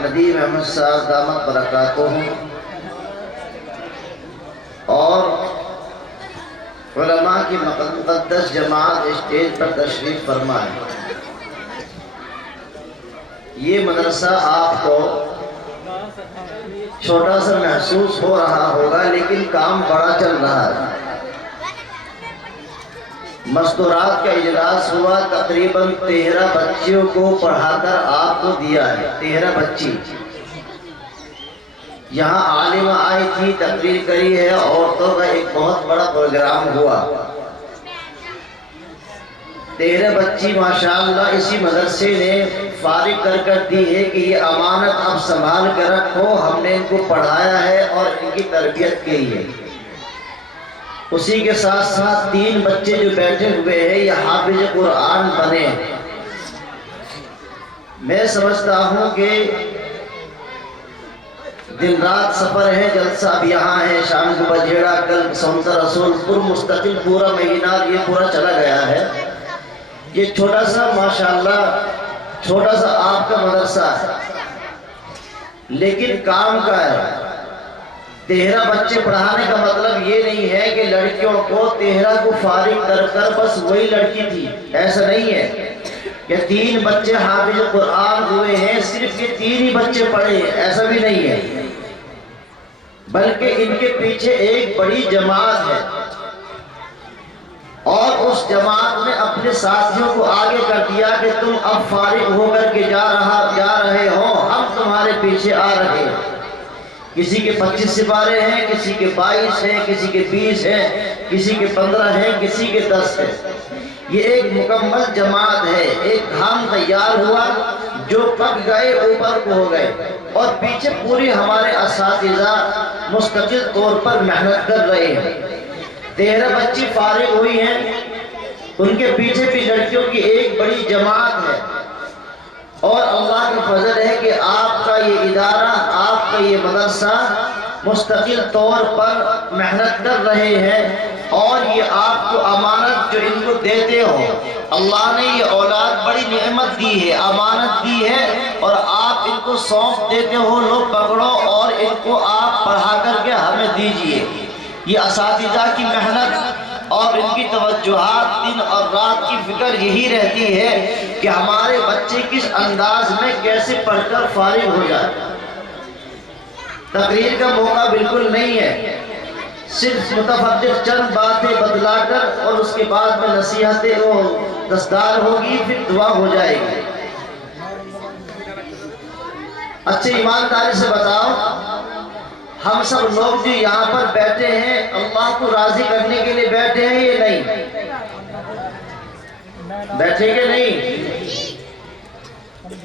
ندیم احمد صاحب دامت برکاتہم اور علماء کی مقدس جماعت اسٹیج پر تشریف فرمائیں۔ یہ مدرسہ آپ کو چھوٹا سا محسوس ہو رہا ہوگا لیکن کام بڑا چل رہا ہے۔ مستورات کا اجلاس ہوا، تقریباً 13 بچیوں کو پڑھا کر آپ کو دیا ہے۔ 13 بچی یہاں عالمہ آئی تھی، تقریر کری ہے، عورتوں کا ایک بہت بڑا پروگرام ہوا۔ 13 بچی ماشاءاللہ اسی مدرسے نے فارغ کر دی ہے کہ یہ امانت اب سنبھال کر رکھو، ہم نے ان کو پڑھایا ہے اور ان کی تربیت کی ہے۔ اسی کے ساتھ ساتھ 3 بچے جو بیٹھے ہوئے ہیں یہ حافظ قرآن بنے۔ میں سمجھتا ہوں کہ دن رات سفر ہے، جلسہ اب یہاں ہے، شام کو بجھیڑا، کل سونتر رسول پور، مستقل پورا مہینہ یہ پورا چلا گیا ہے۔ یہ چھوٹا سا ماشاءاللہ چھوٹا سا آپ کا مدرسہ ہے لیکن کام کا ہے۔ 13 بچے پڑھانے کا مطلب یہ نہیں ہے کہ لڑکیوں کو 13 کو فارغ کر بس وہی لڑکی تھی، ایسا نہیں ہے کہ 3 بچے حافظ قرآن ہوئے ہیں صرف یہ 3 ہی بچے پڑھے ہیں، ایسا بھی نہیں ہے، بلکہ ان کے پیچھے ایک بڑی جماعت ہے اور اس جماعت نے اپنے ساتھیوں کو آگے کر دیا کہ تم اب فارغ ہو کر کے جا رہے ہو، ہم تمہارے پیچھے آ رہے ہیں۔ کسی کے 25 سپارے ہیں، کسی کے 22 ہیں، کسی کے 20 ہیں، کسی کے 15 ہیں، کسی کے 10 ہیں۔ یہ ایک مکمل جماعت ہے، ایک دھام تیار ہوا، جو پک گئے اوپر کو ہو گئے، اور پیچھے پوری ہمارے اساتذہ مستقل طور پر محنت کر رہے ہیں۔ 13 بچی فارغ ہوئی ہیں، ان کے پیچھے بھی لڑکیوں کی ایک بڑی جماعت ہے، اور اللہ کی فضل ہے کہ آپ کا یہ ادارہ، آپ کا یہ مدرسہ مستقل طور پر محنت کر رہے ہیں، اور یہ آپ کو امانت جو ان کو دیتے ہو، اللہ نے یہ اولاد بڑی نعمت دی ہے، امانت دی ہے، اور آپ ان کو سونپ دیتے ہو، لو پکڑو اور ان کو آپ پڑھا کر کے ہمیں دیجئے۔ یہ اساتذہ کی محنت اور ان کی توجہات دن اور رات کی فکر یہی رہتی ہے کہ ہمارے بچے کس انداز میں کیسے پڑھ کر فارغ ہو جائے۔ تقریر کا موقع بالکل نہیں ہے، صرف متفرق چند باتیں بتلا کر اور اس کے بعد میں نصیحتیں وہ دستار ہوگی، پھر دعا ہو جائے گی۔ اچھے ایمانداری سے بتاؤ، ہم سب لوگ جو یہاں پر بیٹھے ہیں اللہ کو راضی کرنے کے لیے بیٹھے ہیں یہ نہیں بیٹھے کہ نہیں؟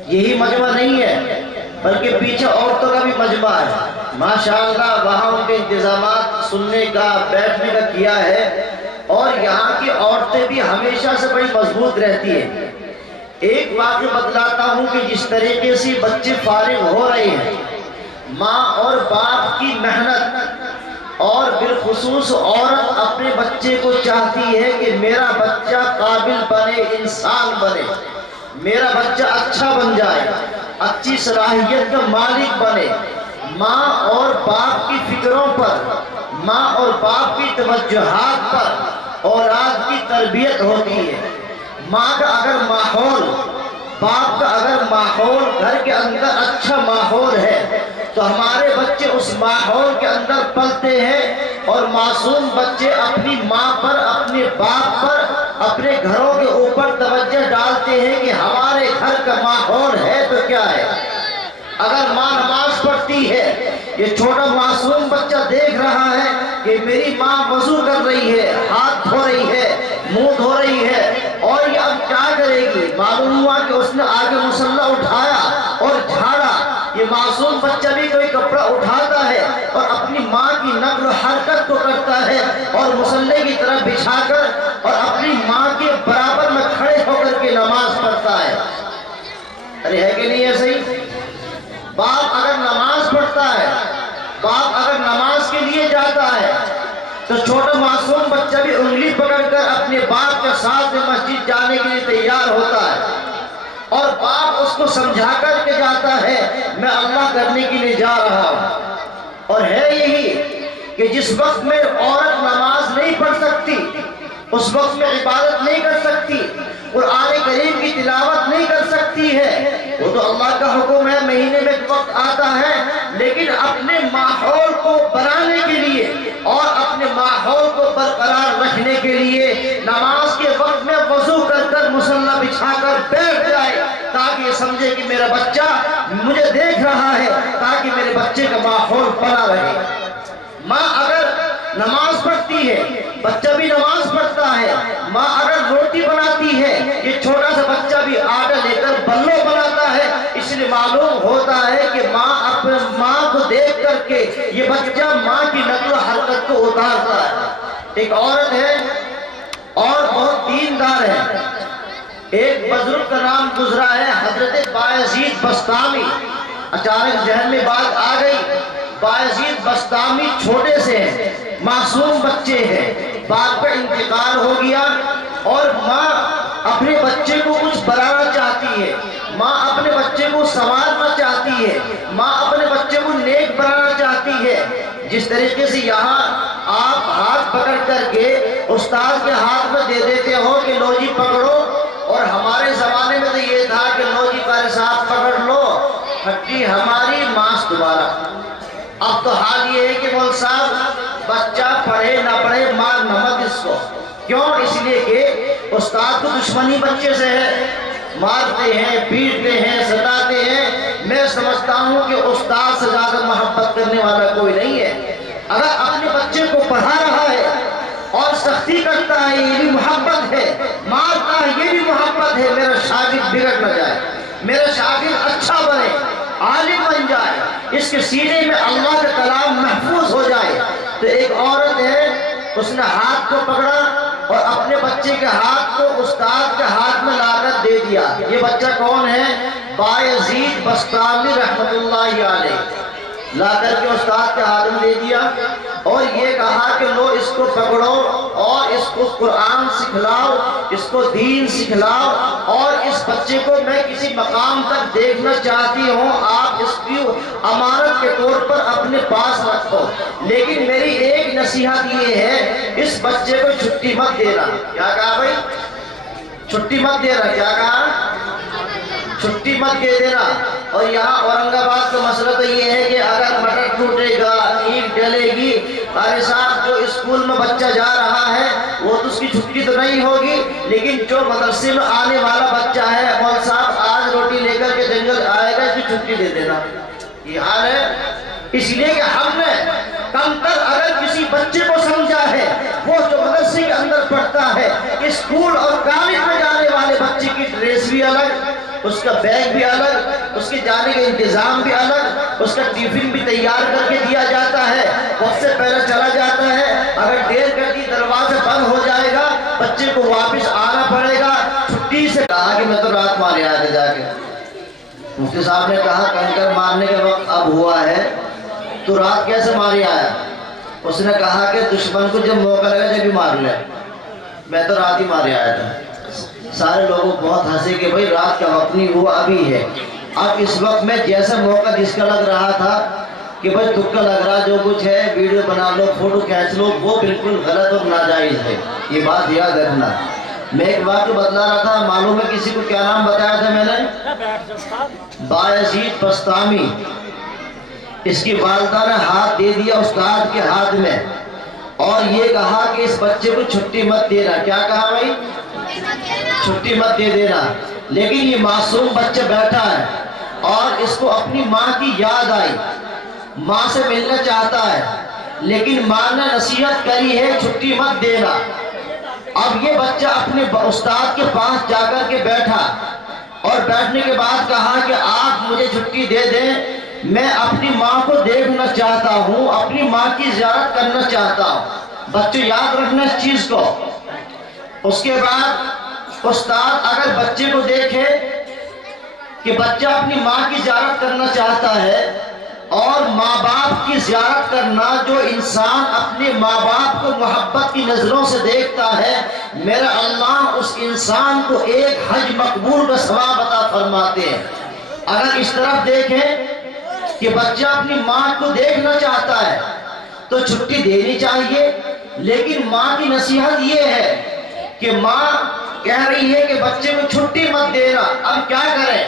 یہی مجمع نہیں ہے بلکہ پیچھے عورتوں کا بھی مجمع ہے، ماشاءاللہ وہاں ان کے انتظامات سننے کا بیٹھنے کا کیا ہے، اور یہاں کی عورتیں بھی ہمیشہ سے بڑی مضبوط رہتی ہیں۔ ایک واقعہ بتلاتا ہوں کہ جس طریقے سے بچے فارغ ہو رہے ہیں، ماں اور باپ کی محنت، اور بالخصوص عورت اپنے بچے کو چاہتی ہے کہ میرا بچہ قابل بنے، انسان بنے، میرا بچہ اچھا بن جائے، اچھی صلاحیت کا مالک بنے۔ ماں اور باپ کی فکروں پر، ماں اور باپ کی توجہات پر اولاد کی تربیت ہوتی ہے۔ ماں کا اگر ماحول، باپ کا اگر ماحول گھر کے اندر اچھا ماحول ہے تو ہمارے بچے اس ماحول کے اندر پلتے ہیں، اور معصوم بچے اپنی ماں پر، اپنے باپ پر، اپنے گھروں کے اوپر توجہ ڈالتے ہیں کہ ہمارے گھر کا ماحول ہے تو کیا ہے۔ اگر ماں نماز پڑھتی ہے، یہ چھوٹا معصوم بچہ دیکھ رہا ہے کہ میری ماں وضو کر رہی ہے، ہاتھ دھو رہی ہے، منہ دھو رہی ہے، اور یہ اب کیا کرے گی؟ معلوم ہوا کہ اس نے آگے مصلی اٹھایا اور جھاڑا۔ یہ معصوم بچہ بھی کوئی کپڑا اٹھاتا ہے اور اپنی ماں کی نقل و حرکت کو کرتا ہے اور مصلی کی طرف بچھا کر اور اپنی ماں کے برابر میں کھڑے ہو کر کے نماز پڑھتا ہے۔ ارے ہے کہ نہیں ایسے ہی؟ باپ اگر نماز پڑھتا ہے، باپ اگر نماز کے لیے جاتا ہے تو چھوٹا معصوم بچہ بھی انگلی پکڑ کر اپنے باپ کے ساتھ مسجد جانے کے لیے تیار ہوتا ہے، اور باپ اس کو سمجھا کر کے جاتا ہے میں اللہ کرنے کے لیے جا رہا ہوں۔ اور ہے یہی کہ جس وقت میں عورت نماز نہیں پڑھ سکتی، اس وقت میں عبادت نہیں کر سکتی، قرآن کریم کی تلاوت نہیں کر سکتی ہے، وہ تو اللہ کا حکم ہے مہینے میں وقت آتا ہے، لیکن اپنے ماحول کو بنانے کے لیے اور اپنے ماحول کو برقرار رکھنے کے لیے نماز کے وقت میں وضو کر کر مصلی بچھا کر بیٹھ جائے تاکہ یہ سمجھے کہ میرا بچہ مجھے دیکھ رہا ہے، تاکہ میرے بچے کا ماحول بنا رہے۔ ماں اگر نماز پڑھتی ہے، بچہ بھی نماز پڑھتا ہے۔ ماں اگر روٹی بناتی ہے، یہ چھوٹا سا بچہ بھی آٹا لے کر بلو بناتا ہے، اس لیے معلوم ہوتا ہے کہ ماں اپنے ماں کو دیکھ کر کے یہ بچہ ماں کی نقل و حرکت کو اتارتا ہے۔ ایک عورت ہے اور بہت دیندار ہے، ایک بزرگ کا نام گزرا ہے حضرت بایزید بسطامی۔ اچانک ذہن میں بات آ گئی، بایزید بسطامی چھوٹے سے ہیں، معصوم بچے ہیں، باپ کا انتقال ہو گیا اور ماں اپنے بچے کو کچھ بنانا چاہتی ہے، ماں اپنے بچے کو سنوارنا چاہتی ہے، ماں اپنے بچے کو نیک بنانا چاہتی ہے۔ جس طریقے سے یہاں آپ ہاتھ پکڑ کر کے استاد کے ہاتھ میں دے دیتے ہو کہ لو جی پکڑو، اور ہمارے زمانے میں تو یہ تھا کہ لو جی قاری صاحب پکڑ لو، ہڈی ہماری ماس تمہارا۔ اب تو حال یہ ہے کہ مول صاحب بچہ پڑھے نہ پڑھے مار نمک اس کو، کیوں؟ اس لیے کہ استاد کو دشمنی بچے سے ہے، مارتے ہیں، پیٹتے ہیں، ستاتے ہیں۔ میں سمجھتا ہوں کہ استاد سے زیادہ محبت کرنے والا کوئی نہیں ہے۔ اگر اپنے بچے کو پڑھا رہا ہے اور سختی کرتا ہے یہ بھی محبت ہے، مارتا ہے یہ بھی محبت ہے، میرا شاگرد بگڑ نہ جائے، میرا شاگرد اچھا بنے، عالم بن جائے، اس کے سینے میں اللہ کا کلام محفوظ ہو جائے۔ تو ایک عورت ہے، اس نے ہاتھ کو پکڑا اور اپنے بچے کے ہاتھ کو استاد کے ہاتھ میں لا کر دے دیا۔ یہ بچہ کون ہے؟ بایزید بسطامی رحمت اللہ علیہ۔ لا کر کے استاد کے ہاتھ میں دے دیا اور یہ کہا کہ لو اس کو پکڑو اور اس کو قرآن سکھلاؤ، اس کو دین سکھلاؤ، اور اس بچے کو میں کسی مقام تک دیکھنا چاہتی ہوں، آپ اس کی امانت کے طور پر اپنے پاس رکھو، لیکن میری ایک نصیحت یہ ہے اس بچے کو چھٹی مت دینا۔ کیا کہا بھائی؟ چھٹی مت دینا۔ کیا کہا؟ چھٹی مت دے دینا۔ اور یہاں اورنگ آباد کا مسئلہ تو یہ ہے کہ اگر مٹر ٹوٹے گا، اینٹ ڈلے گی، قاری صاحب جو اسکول میں بچہ جا رہا ہے وہ تو اس کی چھٹی تو نہیں ہوگی، لیکن جو مدرسے میں آنے والا بچہ ہے مول صاحب آج روٹی لے کر کے جنگل آئے گا، اس کی چھٹی دے دینا۔ یہ حال ہے۔ اس لیے کہ ہم نے کم تر اگر کسی بچے کو سمجھا ہے، وہ جو مدرسے کے اندر پڑھتا ہے، اسکول اور کالج میں جانے والے بچے کی ڈریس بھی الگ، اس کا بیگ بھی الگ، اس کے جانے کا انتظام بھی الگ، اس کا ٹیفن بھی تیار کر کے دیا جاتا ہے، وقت سے پہلے چلا جاتا ہے، اگر دیر کر دی دروازہ بند ہو جائے گا، بچے کو واپس آنا پڑے گا۔ چھٹی سے کہا کہ میں تو رات مارے آیا تھا جا کے۔ مفتی صاحب نے کہا کنکر مارنے کا وقت اب ہوا ہے تو رات کیسے مارے آیا؟ اس نے کہا کہ دشمن کو جب موقع لگا جب بھی مار لے، میں تو رات ہی مارے آیا تھا۔ سارے لوگوں بہت ہنسے کہ بھئی رات کا وقت نہیں ہوا، ابھی ہے۔ اب اس وقت میں جیسا موقع جس کا لگ رہا تھا کہ بھئی تکا لگ رہا جو کچھ ہے ویڈیو بنا لو، فوٹو کھینچ لو، وہ بالکل غلط اور ناجائز ہے، یہ بات یاد رکھنا۔ میں ایک بات کو بتلا رہا تھا، معلوم ہے کسی کو کیا نام بتایا تھا میں نے؟ بایزید بسطامی۔ اس کی والدہ نے ہاتھ دے دیا استاد کے ہاتھ میں اور یہ کہا کہ اس بچے کو چھٹی مت دینا۔ کیا کہا بھائی؟ چھٹی مت دے دینا۔ لیکن یہ معصوم بچہ بیٹھا ہے اور اس کو اپنی ماں کی یاد آئی، ماں سے ملنا چاہتا ہے، لیکن ماں نے نصیحت کری ہے چھٹی مت دینا۔ اب یہ بچہ اپنے استاد کے پاس جا کر کے بیٹھا اور بیٹھنے کے بعد کہا کہ آپ مجھے چھٹی دے دیں، میں اپنی ماں کو دیکھنا چاہتا ہوں، اپنی ماں کی زیارت کرنا چاہتا ہوں۔ بچے یاد رکھنا اس چیز کو۔ اس کے بعد استاد اگر بچے کو دیکھے کہ بچہ اپنی ماں کی زیارت کرنا چاہتا ہے اور ماں باپ کی زیارت کرنا، جو انسان اپنے ماں باپ کو محبت کی نظروں سے دیکھتا ہے، میرا اللہ اس انسان کو ایک حج مقبول کا ثواب عطا فرماتے ہیں۔ اگر اس طرف دیکھیں کہ بچہ اپنی ماں کو دیکھنا چاہتا ہے تو چھٹی دینی چاہیے، لیکن ماں کی نصیحت یہ ہے کہ ماں کہہ رہی ہے کہ بچے کو چھٹی مت دینا، اب کیا کریں؟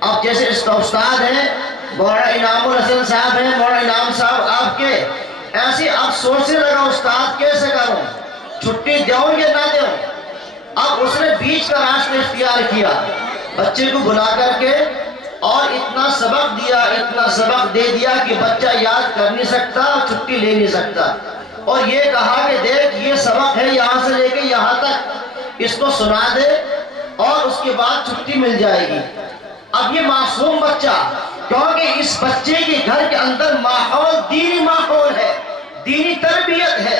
اب جیسے اس کا استاد ہے مولانا انعام الحسن صاحب ہیں، مولانا انعام صاحب آپ کے، ایسے اب سوچنے لگا استاد کیسے کروں، چھٹی دوں یا نہ دوں؟ اب اس نے بیچ کا راستہ اختیار کیا، بچے کو بلا کر کے اور اتنا سبق دے دیا کہ بچہ یاد کر نہیں سکتا، چھٹی لے نہیں سکتا، اور یہ کہا کہ دیکھ یہ سبق ہے یہاں سے لے کے یہاں تک، اس کو سنا دے اور اس کے بعد چھٹی مل جائے گی۔ اب یہ معصوم بچہ، کیونکہ اس بچے کے گھر کے اندر ماحول دینی ماحول ہے، دینی تربیت ہے،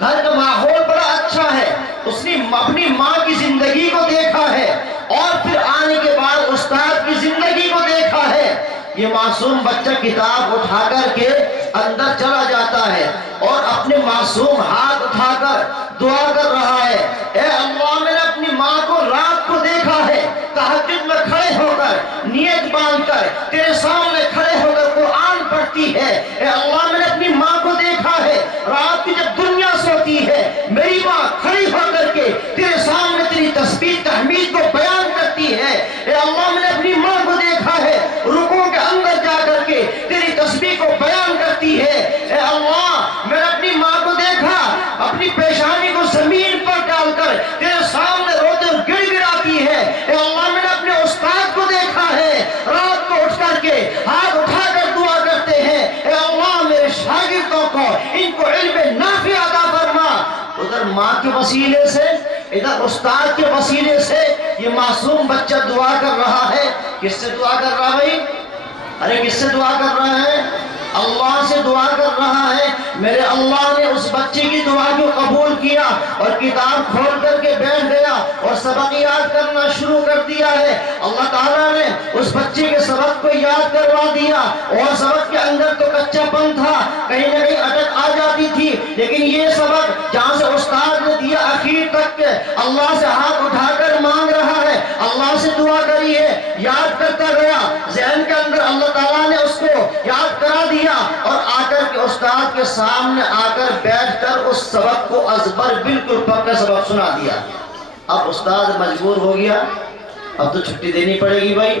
گھر کا ماحول بڑا اچھا ہے، اس نے اپنی ماں کی زندگی کو دیکھا ہے اور پھر آنے کے بعد استاد کی زندگی کو دیکھا ہے۔ یہ معصوم بچہ کتاب اٹھا کر کے اندر چلا جاتا ہے اور اپنے معصوم ہاتھ اٹھا کر دعا کر رہا ہے، اے اللہ میں نے اپنی ماں کو رات کو دیکھا ہے، تہجد میں کھڑے ہو کر نیت باندھ کر تیرے سامنے کھڑے ہو کر قرآن پڑھتی ہے، اے اللہ میں نے اپنی ماں کو دیکھا ہے رات کی جب دنیا سوتی ہے میری ماں کھڑی ہو کر کے تیرے سامنے تیری تسبیح تحمید کو بیان کرتی ہے، اے اللہ میں نے اپنی ماں کو دیکھا ہے رکوع کے اندر جا کر کے تیری تسبیح کو بیان کرتی ہے، اے اللہ میں نے اپنی ماں کو دیکھا اپنی پیشانی کو زمین پر ڈال کر تیرے سامنے روتے ہوئے گڑ گڑاتی ہے، اے اللہ میں نے اپنے استاد کو دیکھا ہے رات کو اٹھ کر کے ہاتھ اٹھا کر دعا کرتے ہیں، اے اللہ میرے شاگردوں کو ان کو علم نافع عطا فرما۔ ادھر ماں کے وسیلے سے ادھر استاد کے وسیلے سے یہ معصوم بچہ دعا کر رہا ہے، کس سے دعا کر رہا بھائی؟ ارے کس سے دعا کر رہا ہے؟ اللہ سے دعا کر رہا ہے۔ میرے اللہ نے اس بچے کی دعا کو قبول کیا اور کتاب کھول کر کے بیٹھ گیا اور سبق یاد کرنا شروع کر دیا ہے۔ اللہ تعالیٰ نے اس بچے کے سبق کو یاد کروا دیا، اور سبق کے اندر تو کچا پن تھا، کہیں نہ کہیں اٹک آ جاتی تھی، لیکن یہ سبق جہاں سے استاد نے دیا اخیر تک کے اللہ سے ہاتھ اٹھا کر مانگ رہا ہے، اللہ سے دعا کری ہے، یاد کرتا گیا، ذہن کے اندر اللہ تعالیٰ نے اس کو یاد کرا دیا اور آ کر کے استاد کے سامنے آ کر بیٹھ کر اس سبق کو ازبر بالکل پکا سبق سنا دیا۔ اب استاد مجبور ہو گیا، اب تو چھٹی دینی پڑے گی بھائی،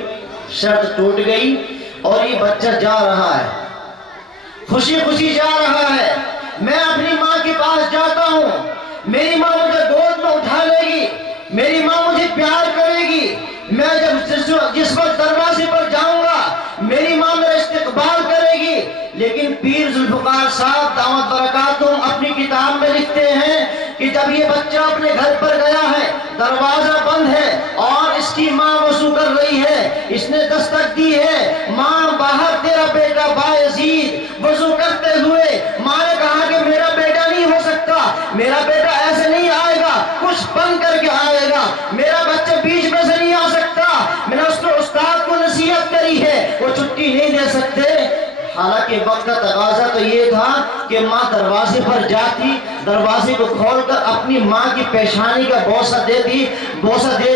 شرط ٹوٹ گئی، اور یہ بچہ جا رہا ہے، خوشی خوشی جا رہا ہے، میں اپنی ماں کے پاس جاتا ہوں، میری ماں مجھے گود میں اٹھا لے گی، میری ماں مجھے پیار کرے گی، میں جس وقت دروازے پر جاؤں گا میری ماں میرا استقبال کرے گی۔ لیکن پیر ذوالفقار صاحب دامت برکاتہم اپنی کتاب میں لکھتے ہیں کہ جب یہ بچہ اپنے گھر پر گیا ہے، دروازہ بند ہے اور اس کی ماں وضو کر رہی ہے، اس نے دستک دی ہے، ماں باہر تیرا بیٹا بايزيد وضو کرتے ہوئے، ماں نے کہا کہ میرا بیٹا نہیں ہو سکتا، میرا بیٹا ایسے نہیں آئے گا، کچھ بن کر کے آئے گا، میرا بچہ بیچ میں سے نہیں آ سکتا۔ میں نے اس کو استاد کو نصیحت کری ہے، وہ چھٹی نہیں دے سکتے۔ حالانکہ وقت کا تقاضا تو یہ تھا کہ ماں دروازے پر جاتی، دروازے کو کھول کر اپنی ماں کی پیشانی کا بوسہ دے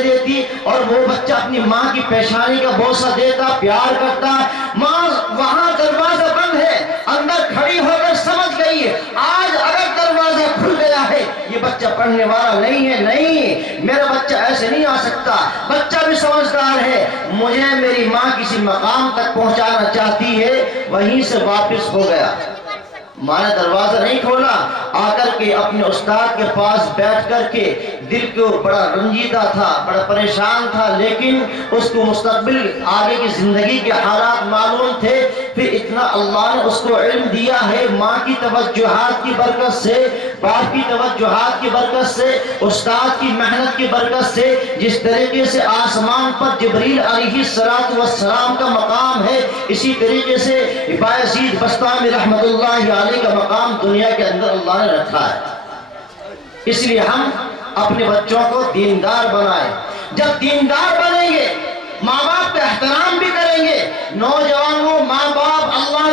دیتی، اور وہ بچہ اپنی ماں کی پیشانی کا بوسہ دیتا، پیار کرتا۔ ماں وہاں دروازہ بند ہے، اندر کھڑی ہو کر سمجھ گئی آج اگر دروازہ کھل گیا ہے یہ بچہ پڑھنے والا نہیں ہے، نہیں میرا بچہ ایسے نہیں آ سکتا۔ بچہ بھی سمجھدار ہے، مجھے میری ماں کسی مقام تک پہنچانا چاہتی ہے، وہیں سے واپس ہو گیا۔ ماں نے دروازہ نہیں کھولا، آ کر کے اپنے استاد کے پاس بیٹھ کر کے دل کو بڑا رنجیدہ تھا، بڑا پریشان تھا، لیکن اس کو مستقبل آگے کی زندگی کے حالات معلوم تھے۔ پھر اتنا اللہ نے اس کو علم دیا ہے، ماں کی توجہات کی برکت سے، باپ کی توجہات کی برکت سے، استاد کی محنت کی برکت سے، جس طریقے سے آسمان پر جبریل علیہ السلام کا مقام ہے، اسی طریقے سے بایزید بسطامی رحمت اللہ علیہ کا مقام دنیا کے اندر اللہ نے رکھا ہے۔ اس لیے ہم اپنے بچوں کو دیندار بنائیں۔ جب دیندار بنیں گے، ماں باپ کا احترام بھی کریں گے۔ نوجوانوں، ماں باپ اللہ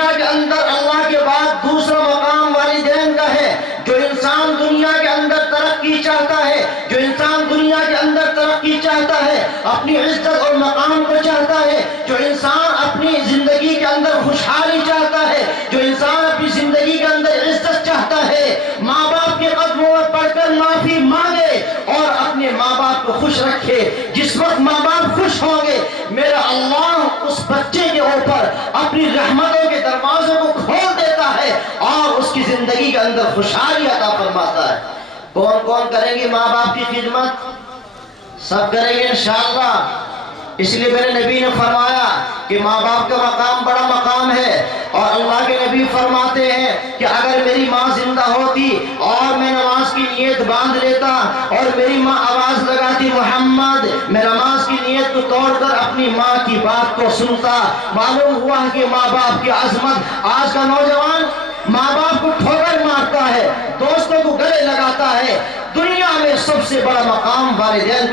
دنیا کے اندر اللہ کے بعد دوسرا مقام والدین کا ہے. جو انسان دنیا کے اندر ترقی چاہتا ہے، جو انسان دنیا کے اندر ترقی چاہتا ہے، اپنی عزت اور مقام کو چاہتا ہے، جو انسان اپنی زندگی کے اندر خوشحالی چاہتا ہے، جو انسان اپنی زندگی کے اندر عزت چاہتا ہے، ماں باپ کے قدموں میں پڑھ کر معافی مانگے اور اپنے ماں باپ کو خوش رکھے. جس وقت ماں باپ خوش ہوں گے، میرا اللہ اس بچے کے اوپر اپنی رحمتوں کے دروازوں کو کھول دیتا ہے اور اس کی زندگی کے اندر خوشحالی عطا فرماتا ہے. کون کون کریں گے ماں باپ کی خدمت؟ سب کریں گے انشاءاللہ. اس لیے میرے نبی نے فرمایا کہ ماں باپ کا مقام بڑا مقام ہے، اور اللہ کے نبی فرماتے ہیں کہ اگر میری ماں زندہ ہوتی اور میں نماز کی نیت باندھ لیتا اور میری ماں آواز لگاتی محمد، میں نماز کی نیت کو توڑ کر اپنی ماں کی بات کو سنتا. معلوم ہوا کہ ماں باپ کی عظمت. آج کا نوجوان ماں باپ کو ٹھوکر مارتا ہے، دوستوں کو گلے لگاتا ہے. دنیا میں سب سے بڑا مقام والدین